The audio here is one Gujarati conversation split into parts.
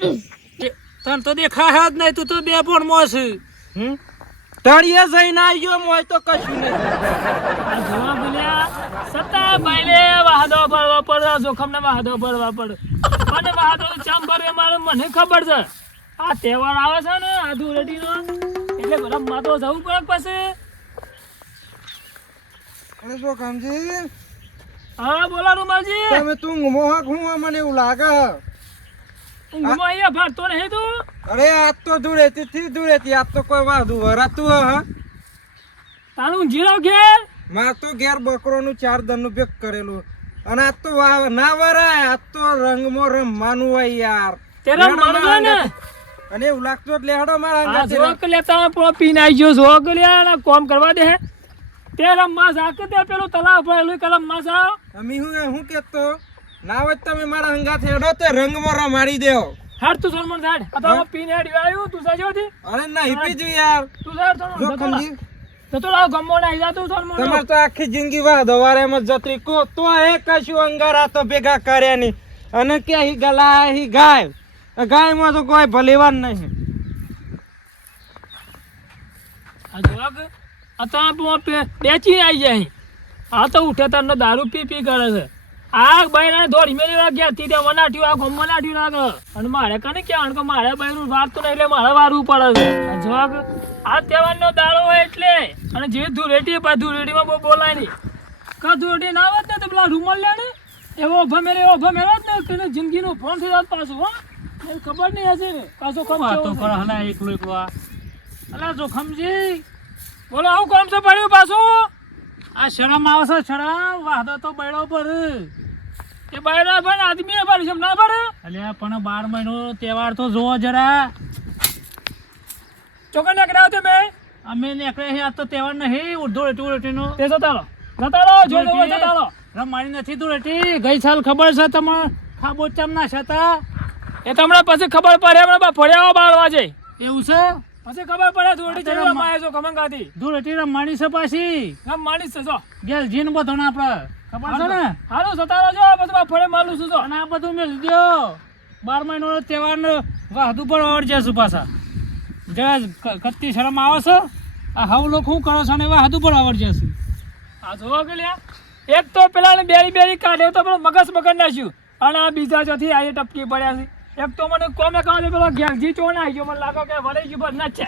તને તો દેખાય જ નહીં, તું તો બે પણ મોસ. તળિયે જઈને આવ્યો મોય તો કશું નહીં. જોવા બોલ્યા સતા બાઈલે વાહદો ભરવા પડે, જોખમ ને વાહદો ભરવા પડે. મને વાહદો ચામ ભરે મારે મને ખબર છે. આ તહેવાર આવે છે ને આ ધૂળેટીનો, એટલે રમવા તો જવું પડે પછી. અરે શું કામજી? હા બોલા રૂમાલજી. તમે તું મોહક હું મને એવું લાગે. ઊંઘમાં અહીંયા ફરતો નહીં તું? અરે આજ તો દૂરેથી આજ તો કોઈ વાંધું વરાતું હ. તારું ઊંઘી રહ્યો ઘેર? માર તો ઘેર બકરોનું 4 દનનું ભેગ કરેલું અને આજ તો ના વરાય. આજ તો રંગમાં રમવાનું હોય યાર. તે રમવાનું હોય ને. અને એવું લાગતું એટલે હેડો મારા અંગાતે. જોક લેતા પણ પીને આવી ગયો. જોક લે કોમ કરવા દે. તે રમવા જાકે તે પેલું તલાવ ભરેલું કે રમવા જાવ. અમે હું કેતો ના હોય તમે મારા અંગાત હેડો તે રંગમાં રમાડી દેવો. હાર તું સોનમણ સાઈડ. આ તો પીને હેડી આવ્યું તું સાજોથી. અરે નહીં પીજું યાર. તું સાઈડ જો ખમજી તો લાવ ગમો ના આવી જા તું સોનમણ. તમાર તો આખી જિંદગી વાદો વારે એમ જતરી કો તો એ કશું અંગારા તો ભેગા કર્યા નહીં. અને કે હી ગલા હી ગાયમાં તો કોઈ ભલેવાન નહીં. આ જોક અત્યારે બેચી આવી જાય. આ તો ઉઠે તને દારૂ પી કરે છે. આ બૈરાને દોડી મેલી ગયા તી ત્યાં વનાટ્યું આ ગમ વનાટ્યું લાગે. અને મારે કને ક્યાં કે મારે બૈરું વારતું નહીં એટલે મારે વારવું પડે છે. આ જોક આ તહેવારનો દાડો હોય એટલે. અને જે ધૂળેટી ધૂળેટીમાં બહુ બોલાય નહીં. કા ધૂળેટી ના આવત ને તો પેલા રૂમાલ લે ને એવો ભમેરો જ ને તેને જિંદગીનું ફોન થઈ જાત પાછું. હો એ ખબર નહીં હશે ને પાછો ખબર તો કરે હલા એકલો અલા જોખમજી બોલો આવું કામ છે પડ્યું પાછું. આ શરમ આવે છે શરમ. વાહદો તો બૈડો પર એ બૈડા પણ આદમી પર શરમ ના પડે. અલ્યા પણ 12 મહિનો તહેવાર તો જોવો જરા. ચોકન નીકળ્યા હતો મેં. અમે નીકળ્યા છે. આ તો તહેવાર નહીં ધૂળેટીનો. તે જતા રહો જો જતા રહો. રમવાની નથી ધૂળેટી. ગઈ સાલ ખબર છે તમે ખાબોચમ ના છતા એ તમને પછી ખબર પડે. હમણાં ફળ્યા 12 વાગે એવું છે. પછી ખબર પડે ધૂળેટી ચડી રમાય છો કમંગાથી. ધૂળેટી રમવાની છે પાછી. રમવાની છે જો ગેલ જીન બધો ને આપણે ખબર છે ને. હાલો જતા રહો જો પછી ફળે માલું છું જો. અને આ બધું મેં દો 12 મહિનો તહેવાર ને વાહદુ પર આવડ જશું પાછા. જરા કત્તી શરમ આવે છે. આ હવ લોકો શું કરો છો ને વાહદુ પર આવડ જશું. આ જોવા ગયેલા એક તો પેલા બેરી કાઢ્યો તો પેલો મગજ નાખ્યું. અને આ બીજા ચોથી આ ટપકી પડ્યા છે. એક તો મને કોમે કહે પેલો ઘેરજી ચો ના આવી ગયો. મને લાગે કે વળી ગયું બસ ના છે.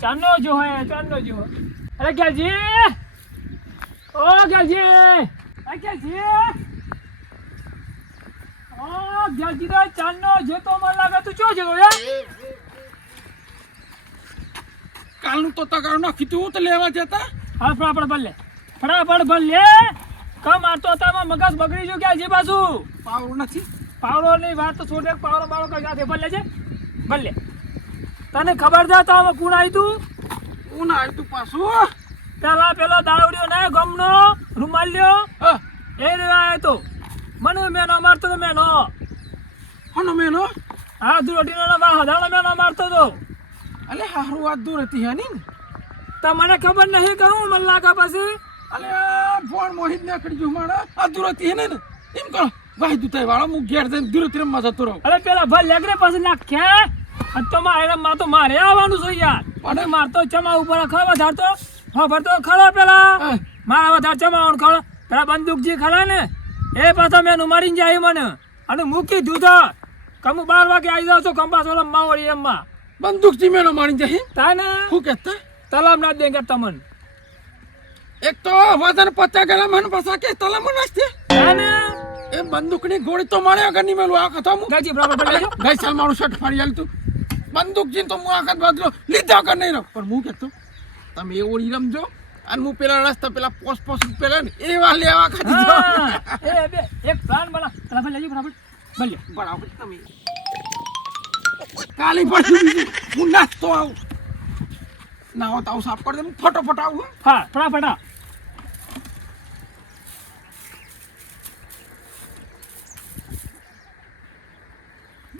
ચાંદનો જો હે ચાંદનો જો. અરે ઘેરજી ઓ ઘેરજી ઓ ઘેરજી રે ચાંદનો જો તો મને લાગે તું ચો જો યાર. કાલનું તો તગાર નાખી તું તો લેવા જતા. હા ફટાફટ ભર લે કા મારતો હતા મગજ બગડી ગયો ક્યાં જે બાજુ. પાવર નથી. પાવડો ની વાત તો છોડે. પાવડો બાવડો કઈ સાથે ભર લેજે. તને ખબર છે તો આમાં કોણ આવ્યું તું? કોણ આવ્યું તું પાછું? પેલો દારૂડિયો ને ગમનો રૂમાલ લ્યો એ આવ્યો તો. મને મેનો મારતો તો મેનો. કોનો મેનો? હા ધૂળેટીનો હદાનો મેનો મારતો તો. અલે હારું વાત દૂર હતી હે ને. તો મને ખબર નહીં કહું મને લાગે પછી. અલે ફોન મોહિત ને કરી જો મારા આ દૂર હતી હે ને એમ કરો. વાહ દુતાઈ વાળો હું ઘેર જઈને દૂર રમવા જતો રહું. અરે પેલા ભલે લેગરે પછી નાખ્યા. તો મારે આવવાનું છે યાર. અને મારતો ચમા ઉપર ખરો વધારતો ભરતો ખરો પેલા મારા વધાર ચમાવણ ખરો. પેલા બંદૂકજી ખરા ને એ પાછા મેં મારીને જાય મને અને મૂકી દીધા. કમું 12 વાગે આવી જાવ છો કંપાસ વાળા માવડી એમમાં બંદૂકજી મેનો મારી જાય. તાને શું કહેતા તલામ ના દેંગે તમને. એક તો વજન 50 ગ્રામ મને પસા કે તલામ નાખતે. તાને એ બંદૂકની ગોળી તો માર્યા ગની મેલું આ કથા હું ગાજી બરાબર પડે ગઈ સાલ મારું શર્ટ ફાડી આલ તું બંદૂકજી તો હું આખત બદલો લીધા કર નહીં પણ હું કહેતો તમે એ ઓળી રમજો અને હું પેલા રસ્તા પેલા પોસ પેલા ને એવા લેવા ખાતી જો એ બે એક પ્લાન બના પેલા ભલે લેજી બરાબર તમે કાલી પડી હું નાચતો આવું ના હોત આવું સાફ કરી દે ફટોફટ આવું. હા ફટાફટ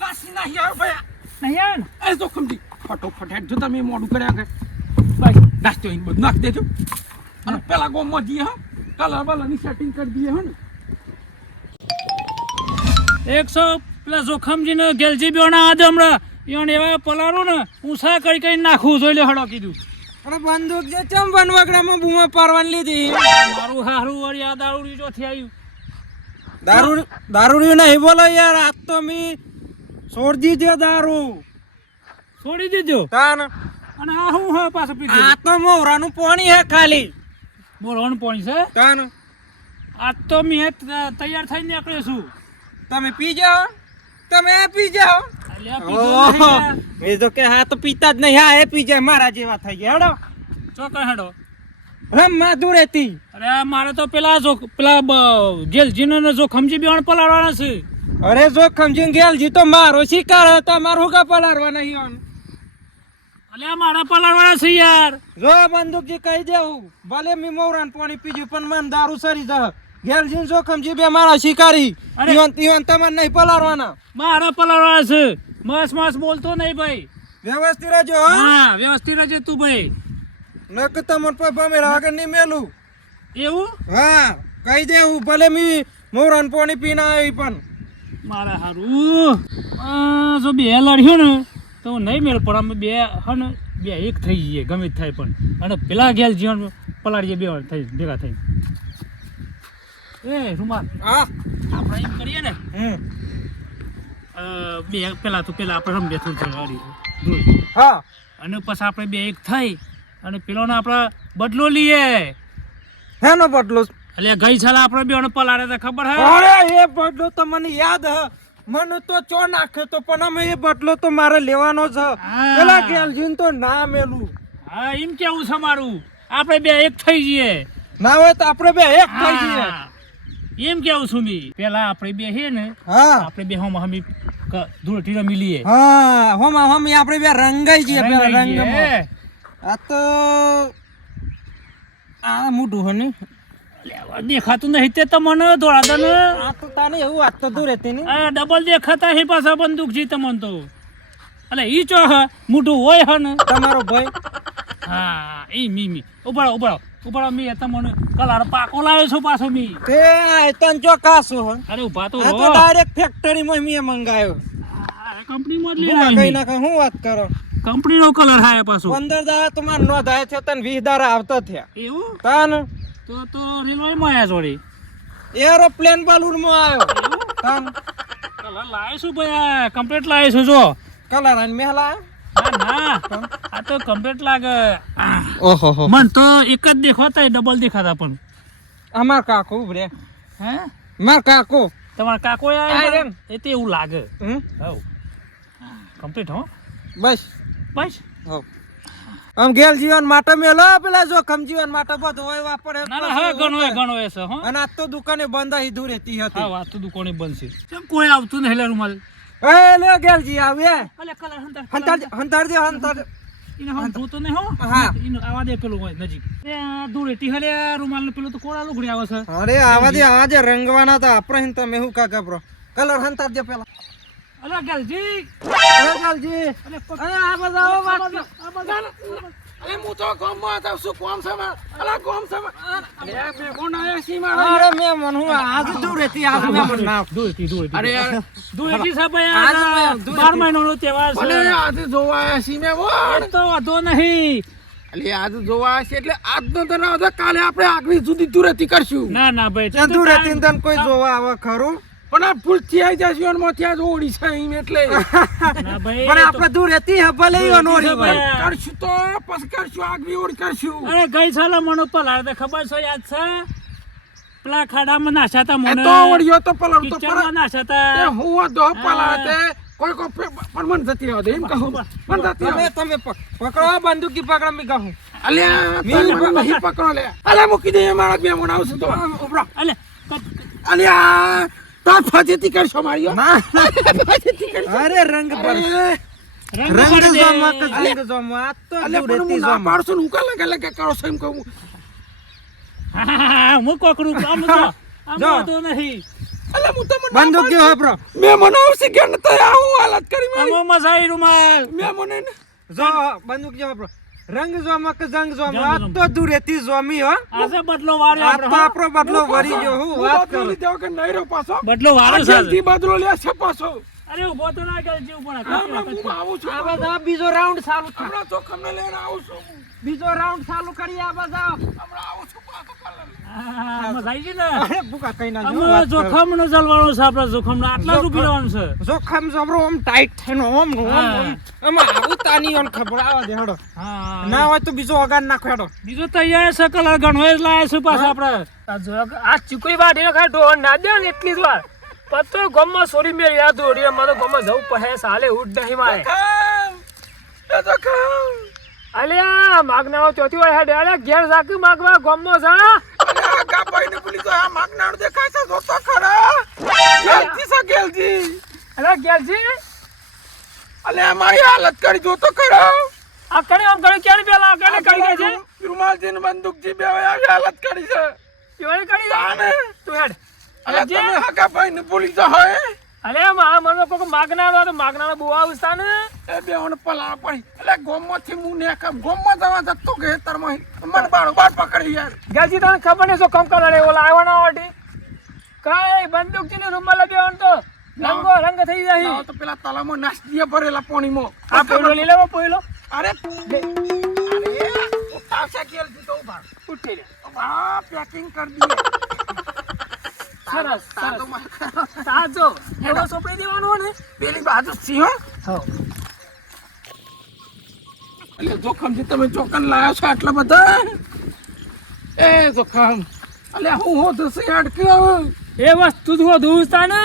નાસી નહીં આવ્યો ભયા નહીં આવે ને એ તો ખમતી ફટોફટ હેડ જો તમે મોડું કર્યા કે બસ નાસ્તો અહીં બધું નાખી દેજો અને પેલા ગોમમાં જઈએ હા કલર બલરની સેટિંગ કરી દઈએ હે ને 100 પેલા જોખમજીને ગેલજી બેવાના આદે હમણાં ઈવન એવા પલારો ને ઊંસા કરી કરી નાખવું જોઈ લે હડો કીધું અને બંદૂક જે ચમ વનવગડામાં બૂમો પારવાની લીધી મારું હારું વળી આ દારૂડી ચોથી આવ્યું દારૂ નહીં બોલો યાર આજ તો મી છોડી દીધો દારૂ છોડી દીધો તાન અને આ હું હા પાછો પી આ તો મોરાનું પાણી હે ખાલી બોલવાનું પાણી છે તાન આજ તો મેં તૈયાર થઈને નીકળ્યો છું તમે પી જાઓ તમે પી જાઓ અલ્યા પીધો નહીં યાર. મેં તો કે હા તો પીતા જ નહીં હા એ પી જાય મારા જેવા થઈ ગયા હેડો ચોકડ હેડો રમવા દૂરેતી અરે મારે તો પેલા જેલજીનો જોખમજી બેવાણ પલાળવાના છે અરે જો ખમજીન ગેલજી તો મારો શિકાર હતા મારું કા પલારવા નહીં આનું અલ્યા મારા પલાળવાના છે યાર જો બંદૂકજી કહી દેવું ભલે મી મોરાન પાણી પીજું પણ મન દારૂ સરી જહ ગેલજી જોખમજી બે મારા શિકારી અરે. ઈવન તમને નહીં પલારવાના મારા પલાળવાના છે મસ બોલતો નહીં ભાઈ વ્યવસ્થિત રહેજો હો હા વ્યવસ્થિત રહેજે તું ભાઈ નક તમને પર ભમેરા આગળ નહીં મેલું એવું હા કહી દેવું ભલે મી મોરાન પાણી પીને આવી પણ મારા હારું જો બે લડ્યું ને તો નહીં મેળ પણ અમે બે હને બે એક થઈ જઈએ ગમે તે થાય પણ અને પેલા ગેલ જીવન પલાળીએ બે વાર થઈ ભેગા થઈ એ રૂમાલ હા આપણે એમ કરીએ ને બે પેલા આપણે રમીએ થોડું હા અને પછી આપણે બે એક થઈ અને પેલોને આપણે બદલો લઈએ હેનો બદલો એટલે ગઈ સાલ આપણે બે પલાળે તો ખબર હે અરે એ બદલો તો મને યાદ હ મને તો ચો નાખે તો પણ અમે એ બદલો તો મારે લેવાનો છે હા. પેલા ગેલજીન તો ના મેલું હા એમ કેવું છે મારું આપણે બે એક થઈ જઈએ ના હોય તો આપણે બે એક થઈ જઈએ હા. એમ કેવું છું મી પેલા આપણે બે હે ને હા આપણે બે હમી ધૂળટી રમી લઈએ હા હમી આપણે બે રંગાઈ જઈએ પેલા રંગાઈ જઈએ. રંગમાં આ તો આ મોટું હે ને લેવા દેખાતું નહીં તે તો મને દોડાદા ને આ તો તાને એવું વાત તો દૂર હતી ને આ ડબલ દેખાતા હે પાછા બંદૂક જી તમને તો એટલે ઈ ચો હ મોટું હોય હ ને તમારો ભાઈ હા ઈ મી ઉપાડો મી તમને કલાર પાકો લાવ્યો છું પાછો મી તે તન ચો કાસો હે અરે ઉભા તો આ તો ડાયરેક્ટ ફેક્ટરી માં મે મંગાયો કંપનીમાં જ લઈ ભૂલા કઈ આવી નાખે હું વાત કરો કંપનીનો કલર હાય પાછો 15 દાડા તમાર નો થાય છે તન 20 દાડા આવતા થયા એવું તાન તો રેલવેમાં આયા જોડી એરોપ્લેન બાલુર માં આવ્યો તાન કલર લાવ્યો છું ભાઈ કમ્પ્લીટ લાવ્યો છું જો કલર આન મેહલા ના આ તો કમ્પ્લીટ લાગે ઓહો મન તો એક જ દેખાતા ડબલ દેખાતા પણ અમાર કાકો ઉભરે હે માર કાકો તમારા કાકો આયા આયા એમ. એ તો એવું લાગે હમ હવ કમ્પ્લીટ હો બસ બસ હવ આમ ગેલ જીવન માટે મેલો પેલા જો કમ જીવન માટે બધું હોય વાપરે ના ના હા ઘણો એ છે હો અને આજ તો દુકાને બંધ આવી દૂર રહેતી હા હતી વાત તો દુકાને બંધ છે કેમ કોઈ આવતું નહીં લે રૂમાલ એ લે ગેલ જી આવે અલે કલર હંતાર દે એને હમ જોતો નહીં હો હા. એને આવા દે પેલું હોય નજીક એ દૂરેટી હલે રૂમાલ ને પેલું તો કોળા લુગડી આવે છે અરે આવા દે રંગવાના હતા આપણે તમે હું કાકા બ્રો કલર હંતાર દે પેલા અલે ગલજી અરે ગેલજી અલે અરે આ બજાવો વાત અરે હું તો ગામમાં હતો શું કોમ છે માર અલા કોમ છે માર અરે બે કોણ આયા સી માર અરે મે મન હું આજ દૂર રહેતી આજ મે મન ના દૂરેટી અરે યાર દૂરેટી સાહેબ આજ યાર દૂરેટી. 12 મહિનાનો તહેવાર ભલે છે આજે જોવા આયા સી મે બોલ એ તો વાંધો નહીં અલે આજે જોવા આયા છે એટલે આજનો તો ના હતો કાલે આપણે આગવી સુધી દૂરેથી કરશું ના ના ભાઈ ત્યાં દૂર રહેતી ને તને કોઈ જોવા આવે ખરું પણ આ ભૂલથી આવી જશે અને માં ત્યાં જ ઓડી છે એમ એટલે ના ભાઈ પણ આપણે દૂર રહેતી હે ભલે ઈવન ઓરી ભાઈ. હોય કરશું તો પછી કરશું આગવી ઓડ કરશું અરે ગઈ સાલે મને પલાળ દે ખબર છે યાદ છે પેલા ખાડામાં નાશાતા એ મને તો ઓડિયો તો પલાવ તો કિચનમાં એ નાશાતા હું તો પલાતે કોઈ પણ મન જતી રહ્યો એમ કહું મન જતી રહ્યો તમે પકડો બંદૂકી પકડ મી કહું અલ્યા મેં નહીં પકડો લે અલ્યા મૂકી દે મારા બે મણ આવશે તો ઉભરો અલે અલ્યા તાર ફજેતી કરશો મારીઓ ના ફજેતી કરશો અરે રંગ પર રંગ જમા કે રંગ જમા આ તો અલ્યા દૂર પણ રહેતી હું ના જમા પાડશું ને ઉકા લગે કરો છો એમ કહું હું કોકડું આમ તો આમ જો. તો નહીં અલ્યા હું તો મને બંદૂકી વાપરો મેં મને આવશે કે ન તો આ હું હાલત કરી મારી આમ મજા આવી રૂમાલ મેં મને જો બંદૂક જો વાપરો રંગ જોમાં કે જંગ જોમાં જંગ આ જોમાં. તો દૂરેથી જોમી હો આજે બદલો વાળ્યો આ આપણે, તો હો. આપણો બદલો વરી ગયો હું વાત બદલો કરું લીધા વગર નહીં રહ્યો પાછો બદલો વાળ્યો છે આજે. જેલથી બદલો લે છે પાછો અરે ઉભો તો ના ગેલજી પણ હમણાં હું આવું છું આ બધા બીજો રાઉન્ડ ચાલુ થાય હમણાં જોખમને લઈને આવું છું હું. બીજો રાઉન્ડ ચાલુ કરી આ બધા હમણાં આવું છું પાછો કલર મજા આવી ગઈ ને અરે ભૂકા કઈ ના અમે જોખમ નો જલવાનો છે આપણે જોખમ આટલા જ ઉભી રહેવાનું છે જોખમ જબરો આમ ટાઈટ થઈને ઓમ નો હા. આમાં આવું તાની ઓન ખબર આવા દે હેડો હા ના હોય તો બીજો અગાડ નાખો હેડો બીજો તૈયાર છે કલર ઘણો જ લાયા છે પાછા આપણે આ ચીકુઈ વાટીનો ખાલી ઢોર ના દે ને એટલી જ વાર પતો ગમમાં સોરી મેં યાદ દોડી અમારે ગમમાં જવું પડે સાલે ઉઠ નહીં મારે અલ્યા માગનાઓ ચોથી વાર હેડે અલ્યા ઘેર જાકી માગવા ગમમાં જા આગા ભાઈને ભૂલી તો આ માગનાર દેખાય છે જોતો ખરા ગેલજી છે ગેલજી અલ્યા ઘેરજી અલે અમારી હાલત કરી જોતો ખરા આ કણી આમ કણી ક્યારે પેલા કને કરી ગઈ છે રૂમાલજી ને બંદૂકજી બે આવી હાલત કરી છે યોની કરી આને તું હેડ અલે તમે આગા ભાઈને ભૂલી તો હોય અલ્યા મા મને કોઈ માગનારો તો માગનારો બુઆ ઉસ્તા ને એ બે ઓને પલા પડી એટલે ગોમમાંથી હું ને કામ ગોમમાં જવા જતો કે તરમાં મન બાળો બાળ પકડી યાર ઘેરજી તને ખબર નહીં શું કમ કરે ઓલા આવ્યો ના વાટી કઈ બંદૂકજી ને રૂમમાં લગ્યો તો રંગ થઈ જાય લાવો તો પેલા તલામાં નાસ્તીએ ભરેલા પાણીમાં આ પોઈલો લઈ લેવો પોઈલો અરે ઉઠાવશે ગેલજી તો ઉભા ઉઠી લે ઉભા પેકિંગ કરી દઈએ સરસ તાતો સરસ માં તાજો એવો સોપડી દેવાનો ને પેલી બાજુ સિંહ હો એટલે જોખમજી તમે ચોકન લાયા છો આટલા બધા એ જોખમ અલે હું હો તો સેડ કયો એ વસ્તુ જો દોસ્તા ને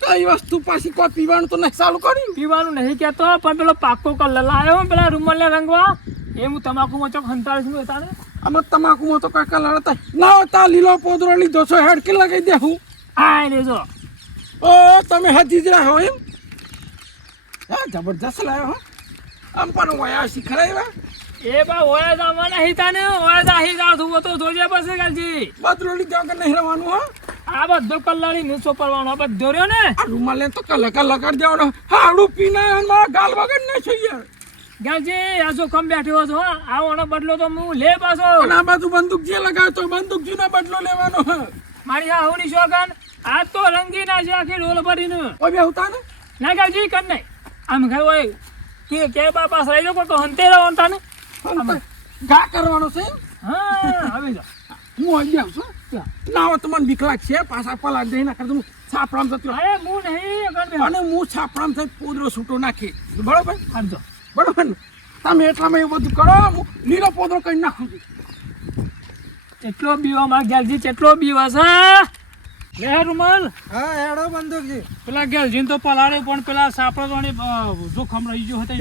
કઈ વસ્તુ પાછી કોઈ પીવાનું તો નહીં ચાલુ કર્યું પીવાનું નહીં કેતો પણ પેલો પાકો કલર લાયો પેલા રૂમાલ ને રંગવા એ હું તમાકુ માં ચોક 47 હતા ને આમાં તમાકુમાં તો કાકા લડતા લાવો તા લીલો પોદરો લીધો છો હેડકી લગાઈ દેહું આ લેજો ઓ તમે હાજી જ રહો એમ હા જબરજસ્ત લાયો હો આમ પણ વયા શીખરાવ્યા એ બા ઓયા જવાના હિતા ને ઓયા જા હિતા તું તો જોજે પાસે ગાલજી બદલો લીધા વગર નહીં રહેવાનું હો આ બધો કલર ની સોપરવાનો આ બધો રહ્યો ને આ રૂમાલ લઈને તો કલાકાર કરી દેવાનો હાડું પીને મારા ગાલ વગર નહીં છે યાર ગાલજી આ જો કમ બેઠો છો આવવાનો બદલો તો હું લે પાછો અને આ બાજુ બંદૂક જે લગાવ્યો તો બંદૂકજી નો બદલો લેવાનો હે મારી આ હોની શોગન આ તો રંગી ના છે આખી ડોલ ભરીને કોઈ બે હોતા ને ના ગાલજી કર નહીં આમ ગયો હોય કે બાપા સહી જો કોઈ હંતે રહો તા ને ગા કરવાનો છે એમ? હા આવી જા હું આવી જાઉં છું ના હોય તો મને બીક લાગશે પાછા પલાટ દઈ નાખે તો હું છાપડામ જતો રહું. અરે હું નહીં કર દે અને હું છાપડામ થઈ પોદરો છૂટો નાખી બરોબર કરજો બરોબર ને તમે એટલામાં એવું બધું કરો હું લીલો પોદરો કરી નાખું છું કેટલો બીવા માર ગાલજી કેટલો બીવા છે લે રૂમાલ હા હેડો બંદૂકજી પેલા ગેલજીન તો પલાળે પણ પેલા સાપડો તો જોખમ રહી ગયો હતો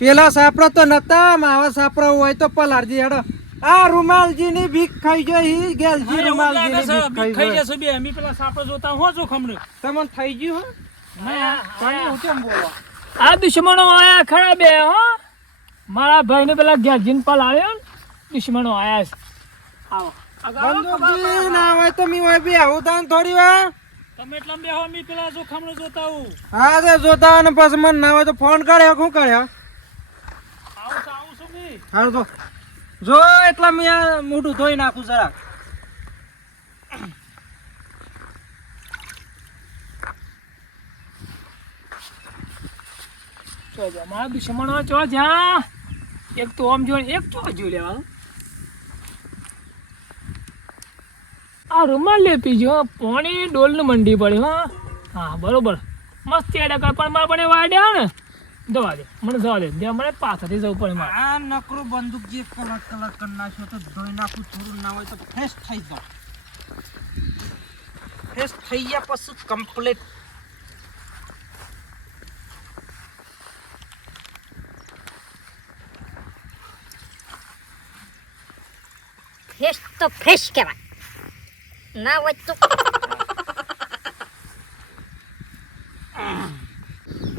પેલા સાપરા તો નતા આવા સાપરા હોય તો પલારજી હેડો આ રૂમાલજી ની ભીખ ખાઈ ગઈ ગેલજી રૂમાલજી ની ભીખ ખાઈ ખાઈ ગઈ જશે બે અમે પેલા સાપડો જોતા હો જોખમ ને તમને થઈ ગયું હો કેમ બોલવા આ દુશ્મનો આયા ખરા બે હો મારા ભાઈને પેલા ગેરજીન પલ આવ્યો ને દુશ્મનો આયા છે આવો બંદૂકજી ના હોય તો મી હોય બી આવું તાન થોડી વાર તમે એટલા બે હો અમે પેલા જોખમ ને જોતા હું હા તે જોતા અને પછી મને ના હોય તો ફોન કર્યો શું કર્યો આવું છું મી હારું તો જો એટલા મેં આ મોઢું ધોઈ નાખું જરા જો મારા દુશ્મનો ચો જ્યાં એક તો આમ જોઈને એક ચો જોઈ લેવાનું આ રૂમાલ લે પીજો પાણી ડોલ ને મંડી પડી હા બરોબર મસ્ત એડા પણ મારે પણ વાડ્યા ને દવા દે મને જવા દે મને પાછળથી જવું પડે મારે આ નકરું બંદૂક જે કલર કરી નાખ્યો તો ધોઈ નાખું થોડું ના હોય તો ફ્રેશ થઈ જાવ ફ્રેશ થઈ ગયા પછી કમ્પ્લીટ ફ્રેશ તો ફ્રેશ કહેવાય ના હોય તો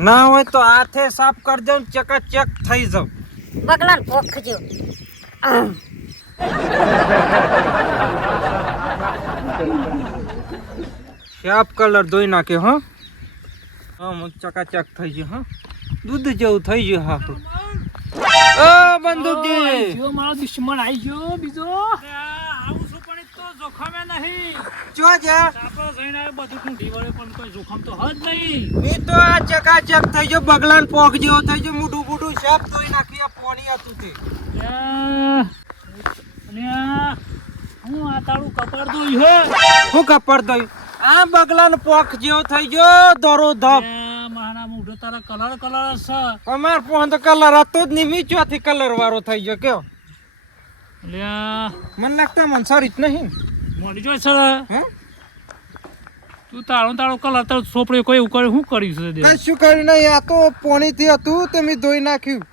ના હોય તો હાથે સાફ કરી દઉં ચકાચક થઈ જાવ બગલાન પોખજો સાફ કલર ધોઈ નાખ્યો હો ચકાચક થઈ ગયું હા દૂધ જેવું થઈ ગયું હા બંદૂકજી જો મારો દુશ્મન આવી ગયો બીજો આવું છું પણ એ તો જોખમે નહીં. ચો જા આપણે જઈને આવ્યો બધું ઢૂંઢી વળે પણ કોઈ જોખમ તો હજ નહીં. મી તો આ ચકાચક થઈ ગયો બગલાન પોક જેવો થઈ ગયો મોઢું બુઢું સાફ ધોઈ નાખી આ પાણી હતું તે અને હું આ તારું કપાળ દોઈ હે. હું ખબર થઈ આ બગલાન પોક જેવો થઈ ગયો દોરો ધપ મારા મોઢું તારા કલર કલર છે. અમાર પોન તો કલર હતો જ નહીં મી ચોથી કલર વાળો થઈ ગયો કેવો લ્યા મને લાગતા મન સરી જ નહીં મોડી જોઈ સર હે તું તારો કલર તારો સોપડે કોઈ એવું કર્યું શું કર્યું છે તે? કશું કર્યું નહીં આ તો પાણીથી હતું તમે ધોઈ નાખ્યું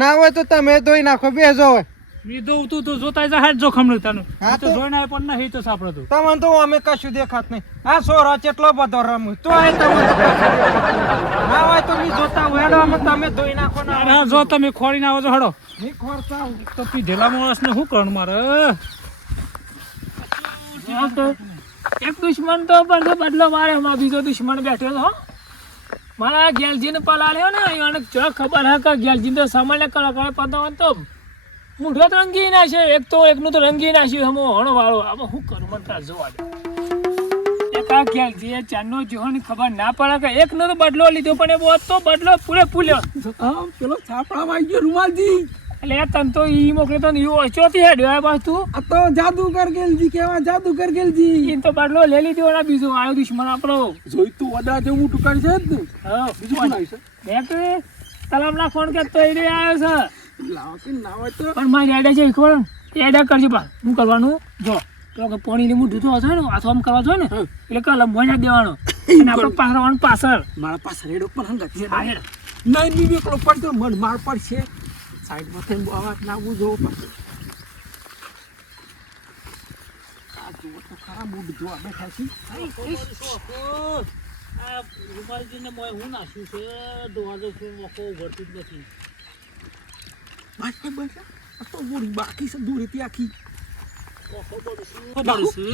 ના હોય તો તમે ધોઈ નાખો બેસો હોય મી દઉં તું તો જોતા જા હેડ જોખમ નહીં તાનું. હા ઈ તો તો- જોઈને આવ્યો પણ નહીં તો સાપડે તું. તમને તો અમે કશું દેખાત નહીં આ સોરો કેટલો બધો રમું તો એ તમને તો કશું દેખાત. ના હોય તો મી જોતા હોય હેડો અમે તમે ધોઈ નાખો ના અરે હા, જો તમે ખોરીને આવો છો હડો. ની ખોરતા હું. તો પીધેલા માણસને શું કરવાનું મારે? હા તો એક દુશ્મન તો પણ બદલો મારે એમાં બીજો દુશ્મન બેઠો છે હો મારા ગેલજીને પલાળ્યો ને એને ચો ખબર હે કે ગેલજી તો સામાન્ય કલાકાર પતો તો મૂઢો તો રંગી નાખે એક તો એકનું તો રંગી નાખ્યું હમો હણો વાળો આમાં શું કરું મને તાર જોવા દે એક આ ગેલજીએ ચારનો જોવાની ખબર ના પડે કે એકનો તો બદલો લીધો પણ એ બહુ તો બદલો પૂરેપૂરો પેલો છાપડામાં આવી ગયો રૂમાલજી. એટલે તને તો ઈ મોકલે તો ઈ ઓછોથી હેડ્યો બસ તું આ તો જાદુગર ગેલજી કેવા જાદુગર ગેલજી. ઈ તો બદલો લઈ લીધો અને બીજો આવ્યો દુશ્મન આપણો જોઈ તું વડા જેવું મોટું કરી છે જ ને. હા બીજું કોણ આવી છે? મેં તો તલામના ફોન કે તો એ આવ્યો છે લાવો કે ના હોય તો પણ મારી આઈડિયા છે ખબર એ આઈડિયા કરજે બા શું કરવાનું જો તો કે પાણીની મૂઠું તો હશે ને હાથો આમ કરવા જોઈએ ને એટલે કે લંબોઈ ના દેવાનો અને આપણે પાછળવાનું પાછળ મારા પાસે રેડો પણ હંગત છે. હા, હેડ. નહીં નહીં એકલો પડતો મન માર પડશે સાઈડમાં થઈને અવાજ ના જોવો પડશે. આ જુઓ તો ખરા મૂડ જોવા બેઠા છે. આ રૂપાલજીને મોય હું નાખ્યું છે દોવાજો છે મોકો ઉભરતું જ નથી. બસ બસ આ તો બોરી બાકી છે દૂરેથી આખી. ખબર છે.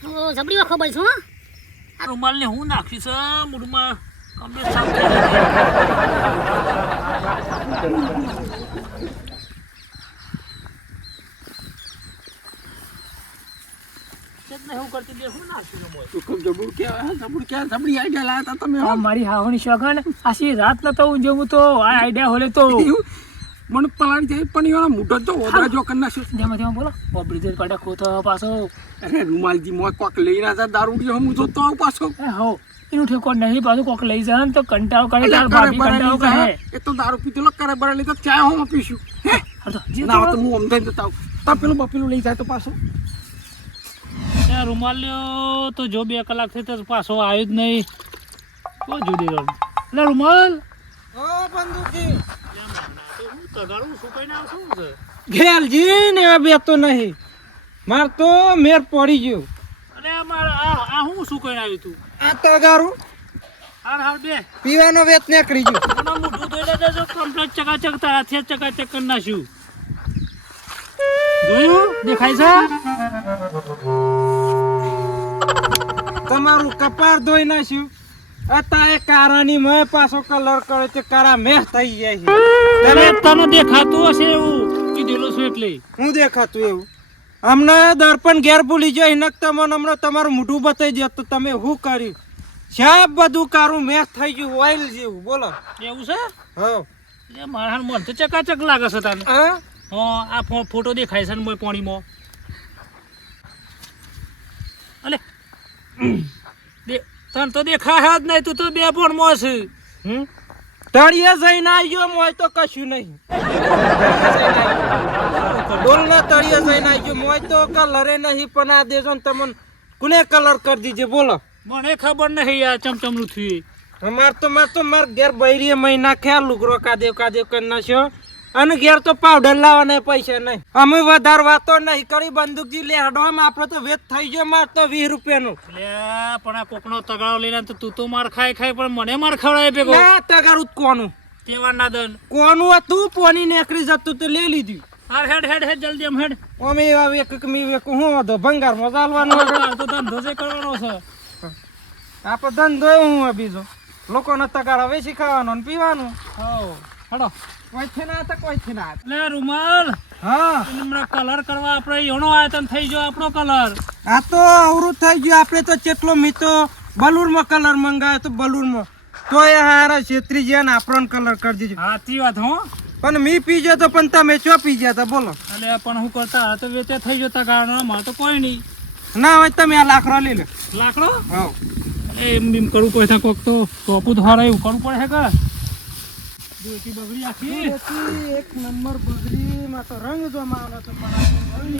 તો જબરી ખબર છું હા આ રૂમાલને હું નાખ્યું છે મૂળમાં કમ્પ્લીટ સાફ હું કરતી દે હું નાખ્યું છે મોય. તું કમ જબરું ક્યાં જબરી આઈડિયા લાયા હતા તમે આ મારી હાવણી શોખન આશી રાત નતો હું જેવું તો આ આઈડિયા હોલે તો મને પલાળી જાય પણ એનો મોટો તો ઓદરા જો કરી નાખ્યો. જેમાં તેમાં બોલો બોબડી દે કાઢા ખોતો પાછો અરે રૂમાલજી મોય કોક લઈને હતા દારૂ જો હું જોતો આવું પાછો. એ હો એનું ઠેકો નહીં પાછું કોક લઈ જાય ને તો કંટાળો કરે તાર ભાભી કંટાળો કરે એ તો દારૂ પીધેલો કરે બરાલી તો ચા હું પીશું. હા તો જે ના હોય તો હું અમદાવાદ જતા આવું તો પેલું બપેલું લઈ જાય તો પાછો. એ રૂમાલ લ્યો તો જો 2 કલાક થઈ તો પાછો આવ્યો જ નહીં. તો જુદી રહ્યો. એટલે રૂમાલ ઓ બંદૂકજી હું તગારું સુકાઈને આવશું છે. ઘેલજી ને આ બે તો નહીં માર તો મેર પડી ગયો અરે મારા આ હું સુકાઈને આવ્યું તું. આ તગારું હાર હાર બે પીવાનો વેત નીકળી ગયો એમાં મોઢું ધોઈ દેજો કમ્પ્લીટ ચકાચક તારાથી ચકાચક કરી નાખ્યું. જોયું દેખાય છે. તમારું કપાળ ધોઈ નાખ્યું અત્યારે કારાની મેં પાછો કલર કરે તે કારા મેહ થઈ જાય છે તને તને દેખાતું હશે એવું કીધેલું છે એટલે. હું દેખાતું એવું હમણાં દર્પણ ઘેર ભૂલી જાય નક તમને હમણાં તમારું મોઢું બતાવી દે તો તમે શું કર્યું સાહેબ બધું કારું મેહ થઈ ગયું ઓઇલ જેવું બોલો એવું છે. હા એ મારા મન તો ચકાચક લાગે છે તને. હા હા આ ફોટો દેખાય છે ને મોય પાણીમાં. અલે તને તો દેખાય જ નહીં તું તો 2 પોણમાં છે. તળિયે જઈને આવ્યો મોય તો કશું નહીં બોલ ને તળિયે જઈને આવ્યો મોય તો કલરે નહીં પણ આ દેજો ને તમને કોને કલર કરી દીજે બોલો મને ખબર નહીં યાર ચમચમનું થયું. માર તો માર ઘેર બૈરીએ મહિના ખ્યાલ લુગરો કાદેવ કરી નાખ્યો અને ઘેર તો પાવડર લાવવાના પૈસા નહીં અમે વધારે વાતો નહીં કરી બંદૂકજી લેડવામાં આપણે તો વેત થઈ ગયો માર તો 20 રૂપિયાનું એટલે પણ આ કોકનો તગારો લઈને તો તું તો માર ખાય પણ મને માર ખવડાવે ભેગો. ના તગારું કોનું તેવા ના દન. કોનું હતું પોની નેકરી જતું તો લઈ લીધું હાર હેડ જલ્દી આમ હેડ. અમે એક મી વેક હું હતો ભંગારમાં ચાલવાનું તો ધંધો જે કરવાનો છે. આપણે ધંધો હું બીજો લોકોને તગારા વેચી ખાવાનો ને પીવાનું. હો હડો કોઈથી ના હતા કોઈથી ના હતા. લે રૂમાલ હા હમણાં કલર કરવા આપણે એનો આયતન થઈ ગયો આપણો કલર. આ તો અવરું થઈ ગયું. આપણે તો કેટલો મેં તો બલૂરમાં કલર મંગાવ્યો તો બલૂરમાં તો એ હારા છેતરી ગયા ને આપણને કલર કરી દીધો. સાચી વાત હો. પણ મી પી ગયો તો પણ તમે ચો પી ગયા તા બોલો. એટલે પણ હું કરતા તો વેચે થઈ જતા કારણ મારે તો કોઈ નહીં. ના હોય તમે આ લાકડો લઈ લો. લાકડો હા એમ એમ કરવું પડે કોક તો ટોપું તો હારા એવું કરવું પડે કે ડોટી બગડી આખી. એક નંબર બગડી માં તો રંગ જો માનો તો પણ